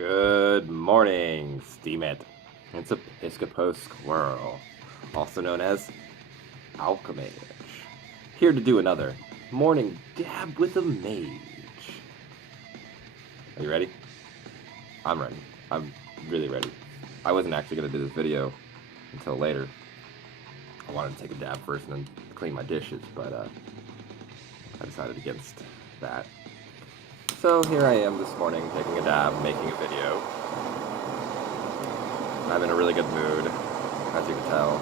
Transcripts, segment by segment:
Good morning, steam it. It's a Piscopo squirrel, also known as Alchemage, here to do another morning dab with a mage. Are you ready? I'm ready. I'm really ready. I wasn't actually going to do this video until later. I wanted to take a dab first and then clean my dishes, but I decided against that. So here I am this morning, taking a dab, making a video. I'm in a really good mood, as you can tell,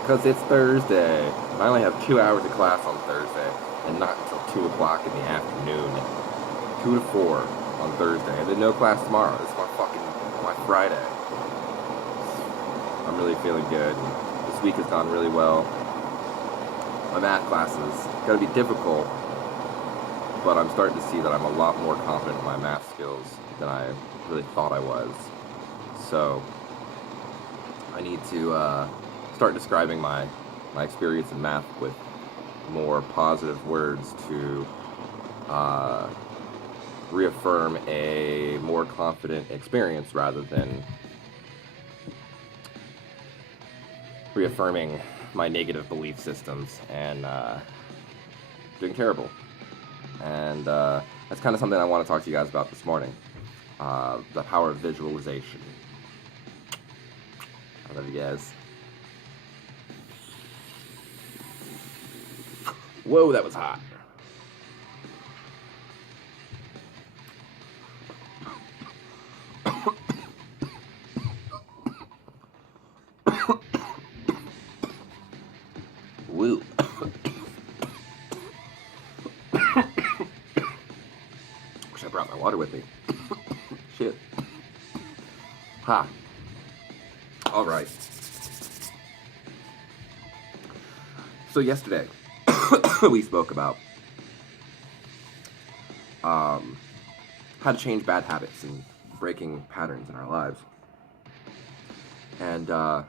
because it's Thursday. And I only have 2 hours of class on Thursday, and not until 2 o'clock in the afternoon. 2 to 4 on Thursday, and then no class tomorrow. This is my Friday. I'm really feeling good. This week has gone really well. My math class is going to be difficult, but I'm starting to see that I'm a lot more confident in my math skills than I really thought I was. So I need to start describing my experience in math with more positive words to reaffirm a more confident experience rather than reaffirming my negative belief systems and doing terrible. And that's kind of something I want to talk to you guys about this morning. The power of visualization. I love you guys. Whoa, that was hot. Woo. Wish I brought my water with me. Shit. Ha. All right. So yesterday, we spoke about how to change bad habits and breaking patterns in our lives. And I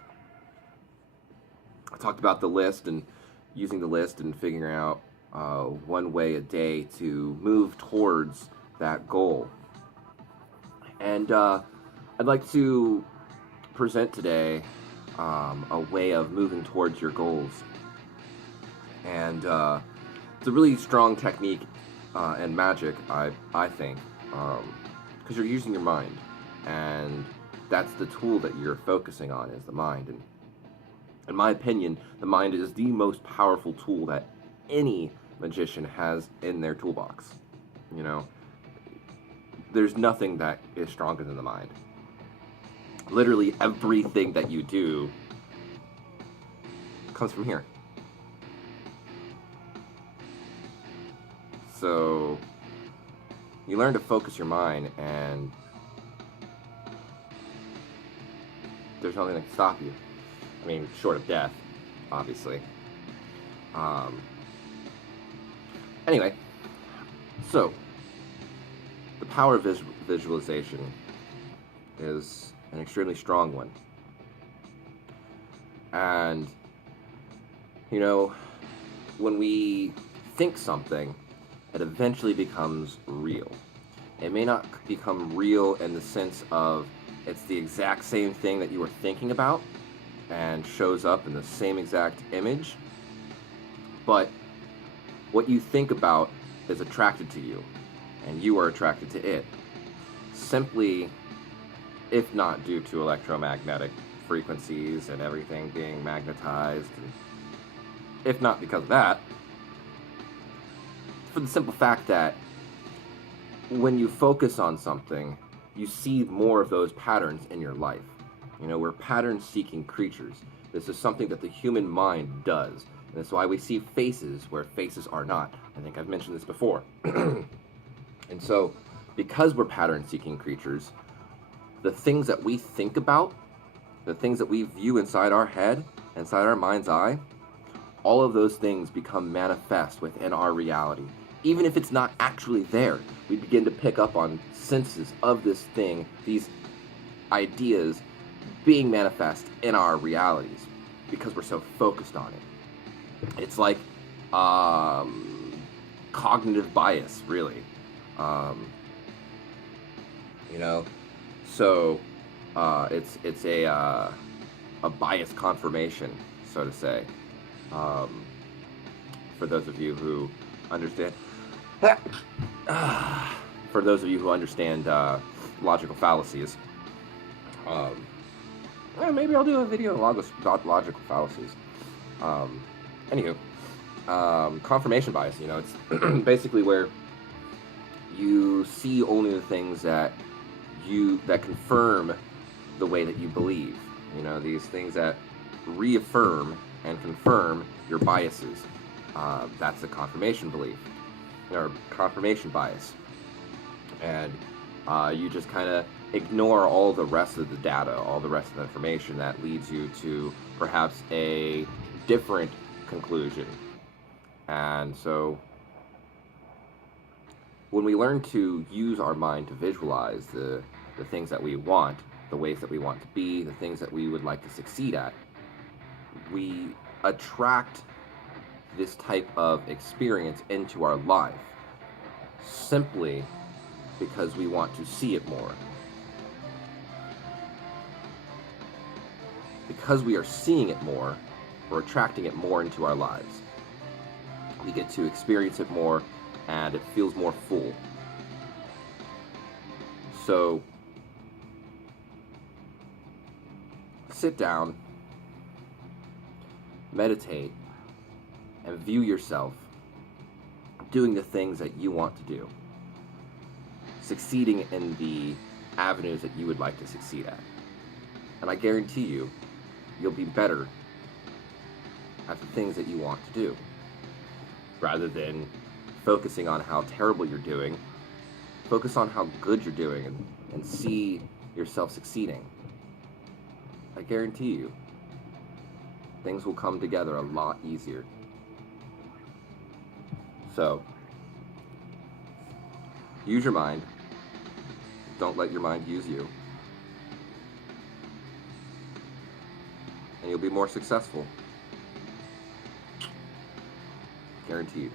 talked about the list and using the list and figuring out one way a day to move towards that goal. And I'd like to present today a way of moving towards your goals. And it's a really strong technique and magic, I think, because you're using your mind, and that's the tool that you're focusing on, is the mind. And in my opinion, the mind is the most powerful tool that any magician has in their toolbox. You know, there's nothing that is stronger than the mind. Literally everything that you do comes from here. So you learn to focus your mind, and there's nothing that can stop you. I mean, short of death, obviously. Anyway, so the power of visualization is an extremely strong one. And, you know, when we think something, it eventually becomes real. It may not become real in the sense of it's the exact same thing that you were thinking about and shows up in the same exact image, but what you think about is attracted to you, and you are attracted to it. Simply, if not due to electromagnetic frequencies and everything being magnetized, and if not because of that, for the simple fact that when you focus on something, you see more of those patterns in your life. You know, we're pattern-seeking creatures. This is something that the human mind does. And that's why we see faces where faces are not. I think I've mentioned this before. And so, because we're pattern-seeking creatures, the things that we think about, the things that we view inside our head, inside our mind's eye, all of those things become manifest within our reality. Even if it's not actually there, we begin to pick up on senses of this thing, these ideas being manifest in our realities, because we're so focused on it. It's like cognitive bias, really. You know, So it's a bias confirmation, so to say. Um, for those of you who understand, for those of you who understand logical fallacies, um, maybe I'll do a video on logical fallacies. Um, anywho, confirmation bias. You know, it's basically where you see only the things that confirm the way that you believe. You know, these things that reaffirm and confirm your biases. That's a confirmation belief or confirmation bias, and you just kind of ignore all the rest of the data, all the rest of the information that leads you to perhaps a different conclusion. And so when we learn to use our mind to visualize the things that we want, the ways that we want to be, the things that we would like to succeed at, we attract this type of experience into our life simply because we want to see it more. Because we are seeing it more, we're attracting it more into our lives. We get to experience it more, and it feels more full. So, sit down, meditate, and view yourself doing the things that you want to do, succeeding in the avenues that you would like to succeed at. And I guarantee you, you'll be better at the things that you want to do, rather than focusing on how terrible you're doing. Focus on how good you're doing and see yourself succeeding. I guarantee you, things will come together a lot easier. So, use your mind. Don't let your mind use you. And you'll be more successful. Guaranteed.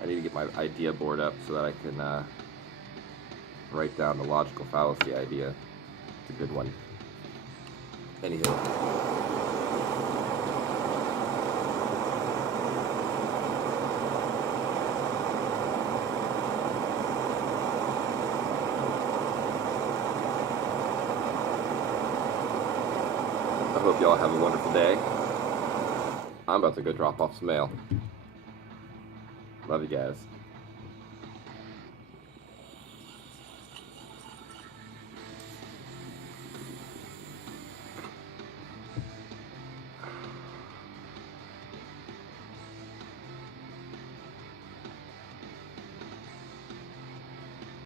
I need to get my idea board up so that I can write down the logical fallacy idea. It's a good one. Anywho. I hope y'all have a wonderful day. I'm about to go drop off some mail. Love you guys.